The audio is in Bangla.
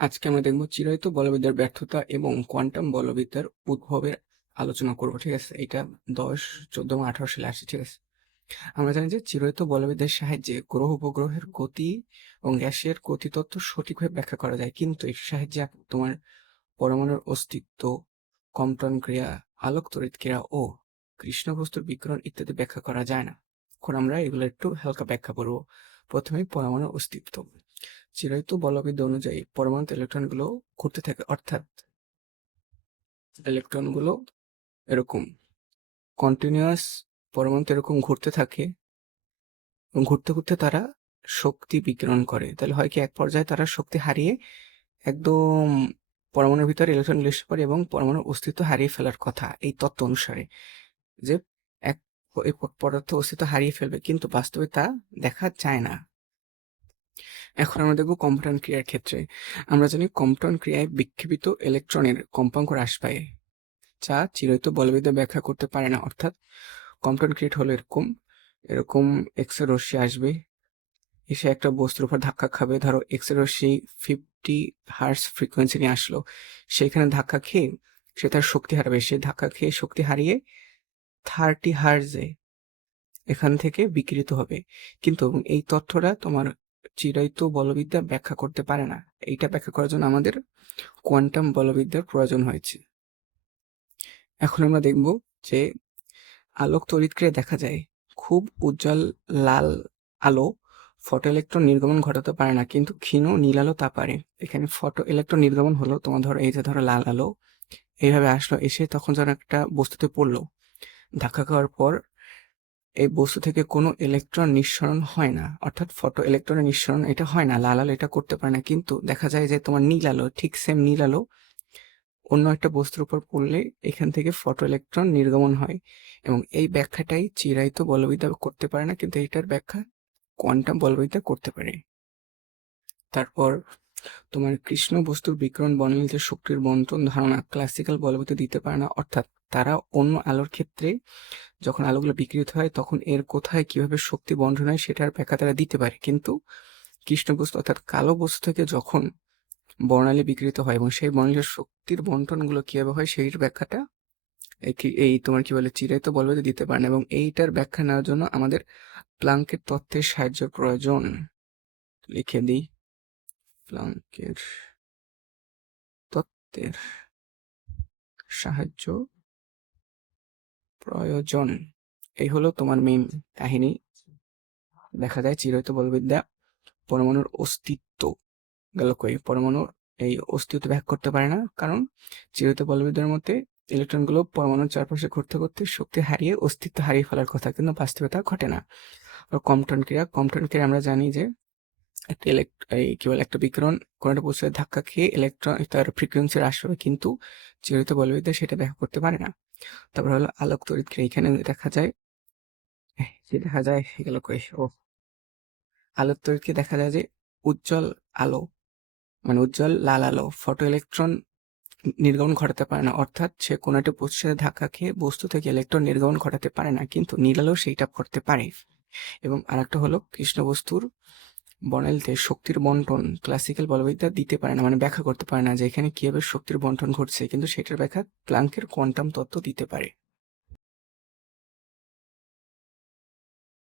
আজকে আমরা দেখব চিরায়ত বলবিদ্যার ব্যর্থতা এবং কোয়ান্টাম বলবিদ্যার উদ্ভবের আলোচনা করব। ঠিক আছে? এটা ১০, ১৪ এবং ১৮ সালে আসে। ঠিক আছে? আমরা জানি যে চিরায়ত বলবিদ্যার সাহায্যে গ্রহ উপগ্রহের গতি এবং গ্যাসের গতিতত্ত্ব সঠিকভাবে ব্যাখ্যা করা যায়, কিন্তু এর সাহায্যে তোমার পরমাণুর অস্তিত্ব, কম্পন ক্রিয়া, আলোক তড়িৎ ক্রিয়া ও কৃষ্ণ বস্তুর বিকিরণ ইত্যাদি ব্যাখ্যা করা যায় না। এখন আমরা এগুলো একটু হালকা ব্যাখ্যা করব। প্রথমে পরমাণুর অস্তিত্ব। চিরায়ত বলবিদ্যা অনুযায়ী পরমাণুতে ইলেকট্রনগুলো ঘুরতে থাকে, অর্থাৎ ইলেকট্রনগুলো এরকম কন্টিনিউয়াস পরমাণুতে এরকম ঘুরতে থাকে এবং ঘুরতে ঘুরতে তারা শক্তি বিকিরণ করে। তাহলে হয় কি, এক পর্যায়ে তারা শক্তি হারিয়ে একদম পরমাণুর ভিতরে ইলেকট্রন এসে পড়ে এবং পরমাণুর অস্তিত্ব হারিয়ে ফেলার কথা এই তত্ত্ব অনুসারে, যে এক এই পদার্থ অস্তিত্ব হারিয়ে ফেলবে, কিন্তু বাস্তবে তা দেখা যায় না। এখন আমরা দেখব কম্পন ক্রিয়ার ক্ষেত্রে। আমরা জানি কম্পন ক্রিয়ায় বিক্ষেপিত ইলেকট্রনের কম্পাঙ্ক হ্রাস পায়, যা চিরায়ত বলবিদ্যা ব্যাখ্যা করতে পারে না। অর্থাৎ কম্পন ক্রিয়েট হলো এরকম এরকম এক্স এর রশ্মি আসবে, এসে একটা বস্তুর উপর ধাক্কা খাবে। ধরো এক্স এর রশ্মি 50 হার্টজ ফ্রিকোয়েন্সি নিয়ে আসলো, সেখানে ধাক্কা খেয়ে সে তার শক্তি হারাবে। সে ধাক্কা খেয়ে শক্তি হারিয়ে 30 হার্টজে এখান থেকে বিকৃত হবে। কিন্তু এই তথ্যটা তোমার চিরায়ত বলবিদ্যা ব্যাখ্যা করতে পারে না। এইটা ব্যাখ্যা করার জন্য আমাদের কোয়ান্টাম বলবিদ্যার প্রয়োজন হয়েছে। এখন আমরা দেখব যে আলোক তড়িৎক্রিয়া দেখা যায় খুব উজ্জ্বল লাল আলো ফটো ইলেকট্রন নির্গমন ঘটাতে পারে না, কিন্তু ক্ষীণ নীল আলো তা পারে। এখানে ফটো ইলেকট্রন নির্গমন হলো, তোমার ধরো এই যে ধরো লাল আলো এইভাবে আসলো, এসে তখন যেন একটা বস্তুতে পড়লো, ধাক্কা খাওয়ার পর এই বস্তু থেকে কোনো ইলেকট্রন নিঃসরণ হয় না, অর্থাৎ ফটো ইলেকট্রনের নিঃসরণ এটা হয় না। লাল আলো এটা করতে পারে না, কিন্তু দেখা যায় যে তোমার নীল আলো, ঠিক সেম নীল আলো অন্য একটা বস্তুর উপর পড়লে এখান থেকে ফটো ইলেকট্রন নির্গমন হয়। এবং এই ব্যাখ্যাটাই চিরায়ত বলবিদ্যা করতে পারে না, কিন্তু এইটার ব্যাখ্যা কোয়ান্টাম বলবিদ্যা করতে পারে। তারপর তোমার কৃষ্ণ বস্তুর বিকিরণ বর্ণালীতে শক্তির বন্টন ধারণা ক্লাসিক্যাল বলবিদ্যা দিতে পারে না। অর্থাৎ তারা অন্য আলোর ক্ষেত্রে যখন আলোগুলো বিকৃত হয় তখন এর কোথায় কিভাবে শক্তি বন্টন হয় সেটার ব্যাখ্যা তারা দিতে পারে, কিন্তু কৃষ্ণ বস্তু অর্থাৎ কালো বস্তু থেকে যখন বর্ণালী বিকৃত হয় এবং সেই বর্ণালীর শক্তির বন্টনগুলো কিভাবে হয় সেই ব্যাখ্যাটা এই তোমার কি বলে চিরায়ত বলবিদ্যা দিতে পারে না। এবং এইটার ব্যাখ্যা নেওয়ার জন্য আমাদের প্লাঙ্কের তত্ত্বের সাহায্য প্রয়োজন। লিখে দিই, প্লাঙ্কের তত্ত্বের সাহায্য প্রয়োজন। এই হলো তোমার মেইন কাহিনী। দেখা যায় চিরায়ত বলবিদ্যা পরমাণুর অস্তিত্ব গেল কই, পরমাণুর এই অস্তিত্ব ব্যাখ্যা করতে পারে না, কারণ চিরায়ত বলবিদ্যার মতে ইলেকট্রনগুলো পরমাণুর চারপাশে ঘুরতে ঘুরতে শক্তি হারিয়ে অস্তিত্ব হারিয়ে ফেলার কথা, কিন্তু বাস্তবে তা ঘটে না। কম্পন ক্রিয়া আমরা জানি যে একটা এই কি বলে একটা বিকিরণ কোনো একটা বস্তুর ধাক্কা খেয়ে ইলেকট্রন তার ফ্রিকোয়েন্সি হ্রাস পাবে, কিন্তু চিরায়ত বলবিদ্যা সেটা ব্যাখ্যা করতে পারে না। তারপর হলো আলোক তড়িৎ ক্রিয়া। এখানে দেখা যায় এগুলো কই, আলোক তড়িৎ ক্রিয়া দেখা যায় যে উজ্জ্বল আলো মানে উজ্জ্বল লাল আলো ফটো ইলেকট্রন নির্গমন ঘটাতে পারে না, অর্থাৎ সে কোনো একটা বস্তুর সাথে ধাক্কা খেয়ে বস্তু থেকে ইলেকট্রন নির্গমন ঘটাতে পারে না, কিন্তু নীল আলো সেইটা করতে পারে। এবং আরেকটা হলো কৃষ্ণ বস্তুর বর্ণালীতে শক্তির বন্টন ক্লাসিক্যাল বলবিদ্যা দিতে পারে না, মানে ব্যাখ্যা করতে পারে না যে এখানে কিভাবে শক্তির বন্টন ঘটছে, কিন্তু সেটার ব্যাখ্যা প্লাঙ্কের কোয়ান্টাম তত্ত্ব দিতে পারে।